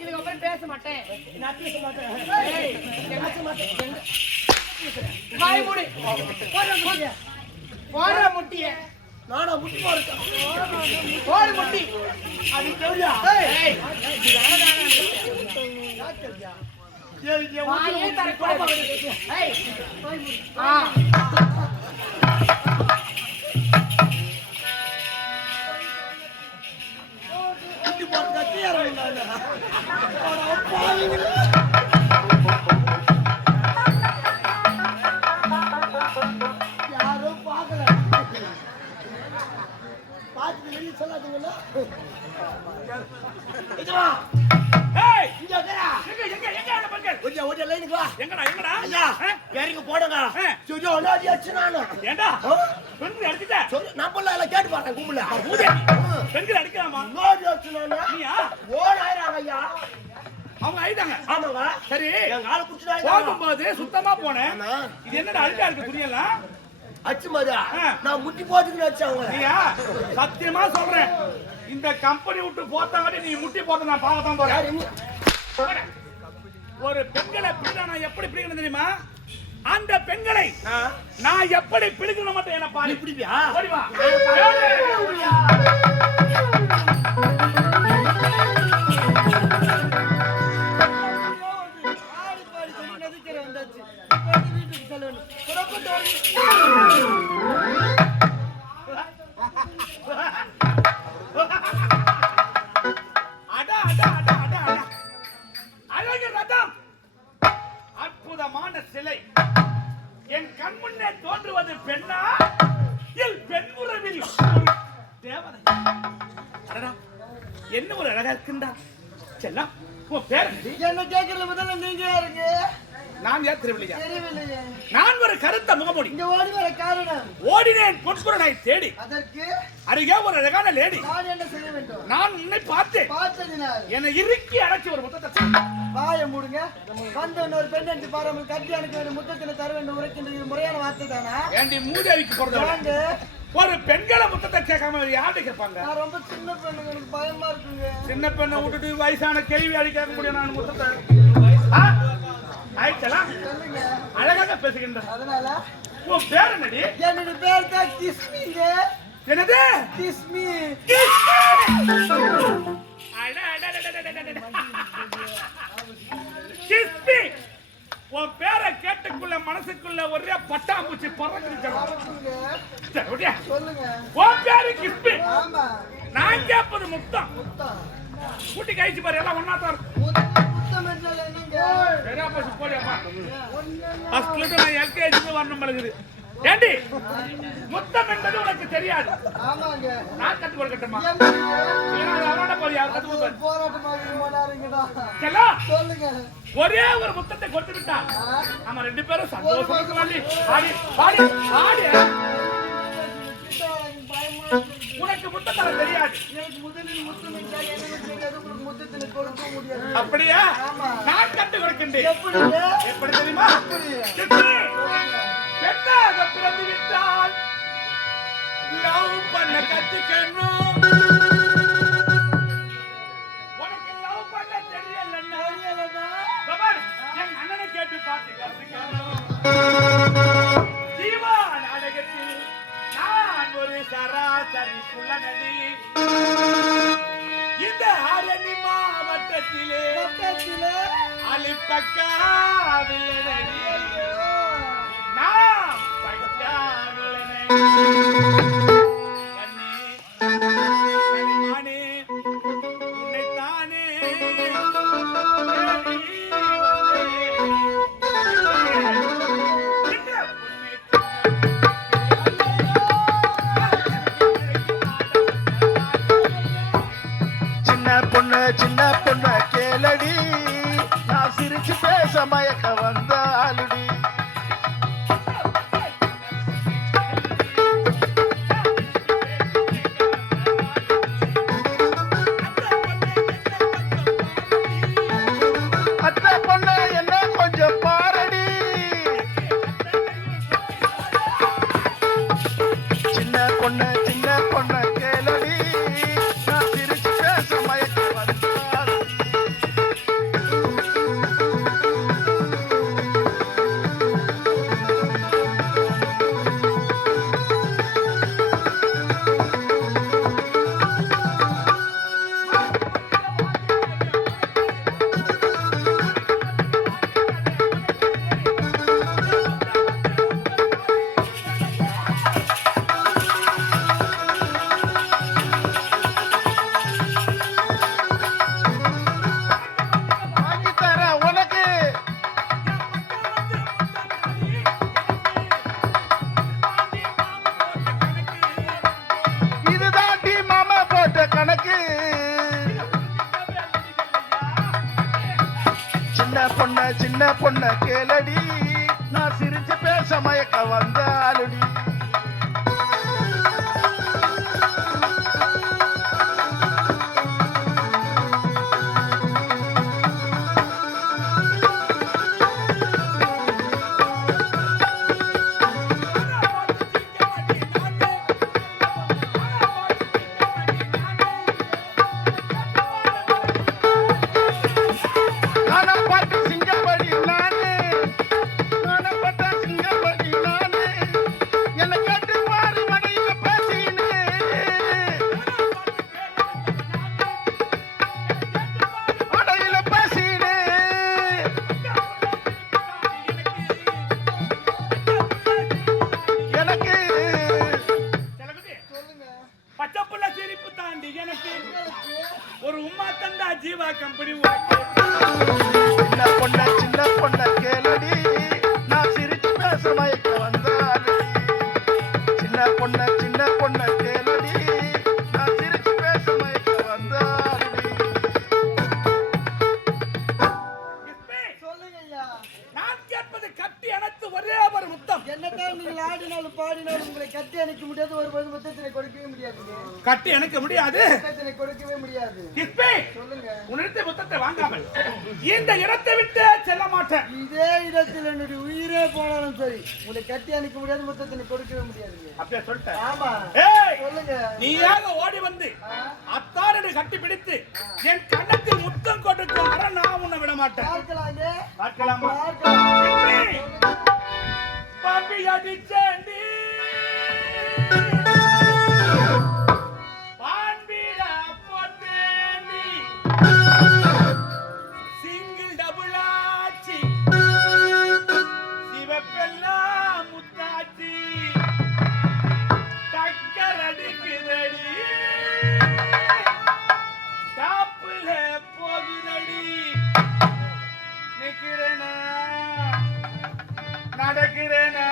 இதுக்கப்புறம் பேச மாட்டேன். போற முட்டிய நானா முட்டி போற முட்டி அது தெரியா? சுத்தமா போனேன். இது என்னடா அழுக்கா இருக்கு புரியல? நான் முட்டி போட்டுக்கு சத்தியமா சொல்றேன், இந்த கம்பெனி விட்டு போத்தாங்க நீ முட்டி போட்ட நான் பார்க்கத்தான் போறேன். ஒரு பெண்களை பிடிக்க நான் எப்படி பிடிக்கணும் தெரியுமா? அந்த பெண்களை நான் எப்படி பிடிக்கணும் மட்டும் என்ன பாரு. பிடிப்பியா? அற்புதமான சிலை என் கண் முன்னே தோன்றுவது பெண்ணா பெண் உறவில் தேவதை. என்ன ஒரு அழகா இருக்குண்டா செல்லம். உன் பேர் என்ன கேட்கறது? முதல்ல நீங்க யாருங்க? நான் ஏன் தெரியவில்லையா? நான் ஒரு கருத்த முகமூடி. இங்க ஓடி வர காரணம்? ஓடினேன் பொன்குரனை தேடி. அதற்கு அருகே ஒரு அழகான லேடி. நான் என்ன செய்ய வேண்டும்? நான் உன்னை பார்த்ததினால் என்னை இறுக்கி அடைச்சி ஒரு முத்தத்தை வாய மூடுங்க. வந்த ஒரு பெண் என்று பாரு, கட்டி அனுப்ப வேண்டிய முத்தத்தினை தர வேண்டும் உரைக்கின்ற முறையான வார்த்தை தானா? ஏண்டி மூதேவிக்கு போறது? ஒரு பெண்களை முத்தத்தை கேட்காம யார்கிட்ட கேட்பாங்க? நான் ரொம்ப சின்ன பெண்ணுங்க, எனக்கு பயமா இருக்குங்க. சின்ன பெண்ணை விட்டுட்டு வயசான கேள்வி அடி கேட்க முடியும் நான் முத்தத்தை? அழகாக பேசுகின்ற. அதனால உன் பேர் என்னடி? என்னோட பேர் தான் கிஸ்மிங்க. என்னது? கிஸ்மி. கிஸ்மி. உன் பேரை கேட்டுக்குள்ள மனசுக்குள்ள ஒரே பட்டாம்பூச்சி பறக்குது. சொல்லுங்க. உன் பேரு கிஸ்மி. நான் கேட்பது முத்தம். கூட்டி கழிச்சு பாரு, எல்லாம் ஒன்னா தான் இருக்கும். முத்தம் என்பது உனக்கு தெரியாது. நான் கத்து கொடுக்கட்டுமா? ஒரே ஒரு முத்தத்தை கொடுத்து விட்டா நம்ம ரெண்டு பேரும் சந்தோஷம். உனக்கு முத்தம் தர தெரியாது. அப்படியா? நான் கண்டு கொடுக்கின்றேன். எப்படி தெரியுமா? பெண்ணாக பிறந்து விட்டால் லவ் பண்ண கத்துக்கணும். உனக்கு லவ் பண்ண தெரியலன்னா என் அண்ணனை கேட்டு பார்த்து கத்துக்கணும். ஜீவா நாடகத்தில் நான் ஒரு சராசரி குள்ளநடி. இந்த ஆரணி மாவட்டத்திலே அலிப்பக்காவிலே நாம் பக்காவிலே கண்ணே உன்னைத்தானே சின்ன பொண்ண கேளடி, நான் சிரிச்சு பேச மயக்க வந்த ஆளுடி. சின்ன பொண்ண கேளடி நான் சிரிச்சு பேச மயக்க வந்தாலுடி ஒரு உம்மா தந்தா ஜீவா கம்பெனி சின்ன பொண்ண கேளடி நான் சிரிச்சு பேச மயக்க வந்தாலுடி சின்ன பொண்ண கேளடி நான் சிரிச்சு பேச மயக்க வந்தாலுடி சொல்லுங்க ஐயா. நான் கேட்பது கட்டி அணைத்து ஒரே ஒரு முத்தம். என்னதான் நீங்கள் ஆடினாலும் பாடினாலும் உங்களை கட்டி அணைக்க முடியாது, ஒரு முத்தத்தினை கொடுக்கவே முடியாதுங்க. கட்டி அணைக்க முடியாது, முத்தத்தினை கொடுக்கவே முடியாது. கிஸ்பி, சொல்லுங்க. உன்னிடத்தை முத்தத்தை வாங்காமல் இந்த இடத்தை விட்டு செல்ல மாட்டேன். இதே இடத்தில் என்னுடைய உயிரே போனாலும் சரி உங்களை கட்டி அணைக்க முடியாது, முத்தத்தினை கொடுக்கவே முடியாதுங்க. அப்படியே சொல்லிட்டேன். ஆமா. ஏய், சொல்லுங்க. நீயாக ஓடி வந்து அத்தாரனை கட்டி பிடித்து என் கண்ணத்தில் முத்தம் கொடுக்கும் வரை நான் உன்னை விட மாட்டேன். பார்க்கலாங்க. பார்க்கலாமா? பார்க்கலாம். பாப்பி அடிச்சேண்டி பான்பீடா போட்டேண்டி சிங்கிள் டபுள் ஆச்சி சிவப்பெல்லாம் முத்தாச்சி டக்கர் அடிக்குதடி டாப்புல போகுதடி நிக்கிறேனா நடக்கிறேனா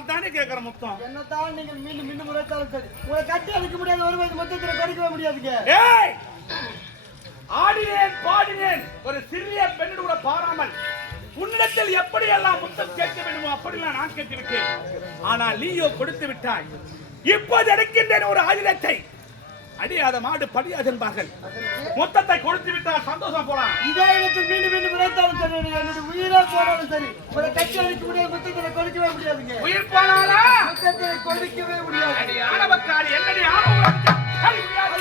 அதனால தானே கேட்கிற முத்தம். என்னத்தான் நீங்க மீண்டும் மீண்டும் உரைத்தாலும் சரி உங்களை கட்டி அடிக்க முடியாது, ஒரு வயது மொத்தத்துல கொடுக்கவே முடியாதுங்க. ஏய், ஆடினேன் பாடினேன் ஒரு சிறிய பெண்ணு கூட பாராமல் உன்னிடத்தில் எப்படி எல்லாம் முத்தம் கேட்க வேண்டுமோ அப்படிலாம் நான் கேட்டிருக்கேன். ஆனால் நீயோ கொடுத்து விட்டாய். இப்போது எடுக்கின்றேன் ஒரு ஆயுதத்தை. அடியாத மாடு படியாது என்பார்கள். மொத்தத்தை கொடுத்து விட்டால் சந்தோஷம் போலாம். இதே இடத்தில் மீண்டும் மீண்டும் உரைத்தாலும் சரி என்னுடைய உயிரே போனாலும் சரி உங்களை கட்டி அடிக்க முடியாது, மொத்தத்துல கொடுக்கவே முடியாதுங்க. உயிர் போனாலா மொத்தத்தை கொடுக்கவே முடியாது. அடி ஆணவக்காரி என்னடி ஆணவம் சரி முடியாது.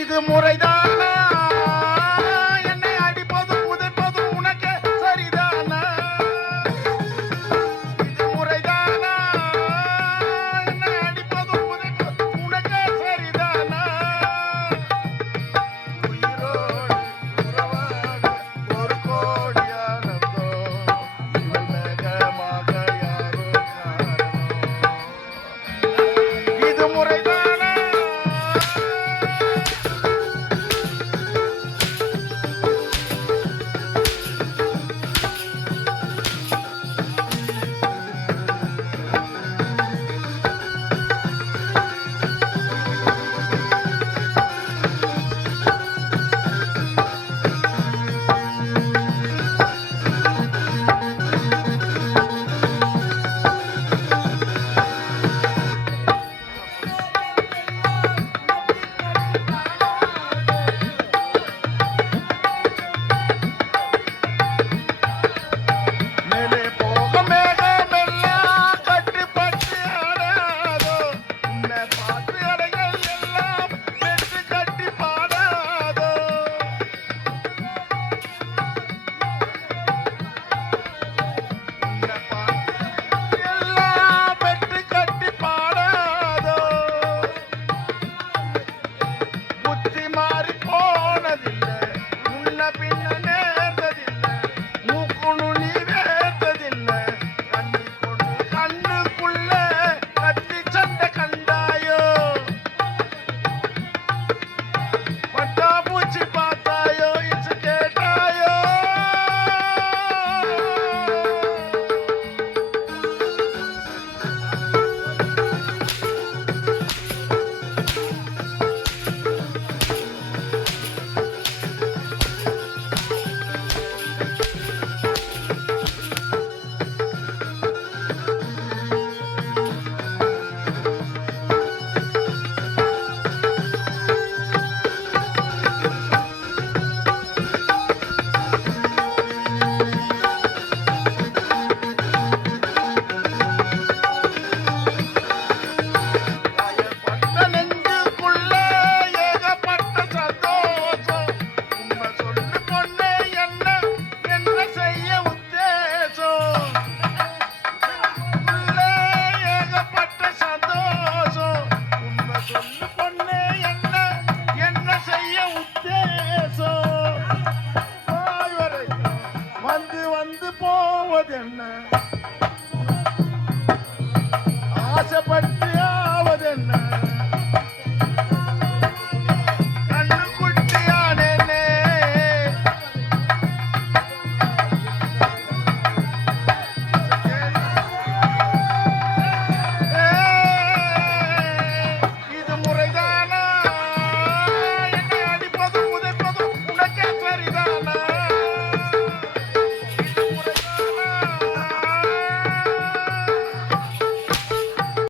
இது முறைதான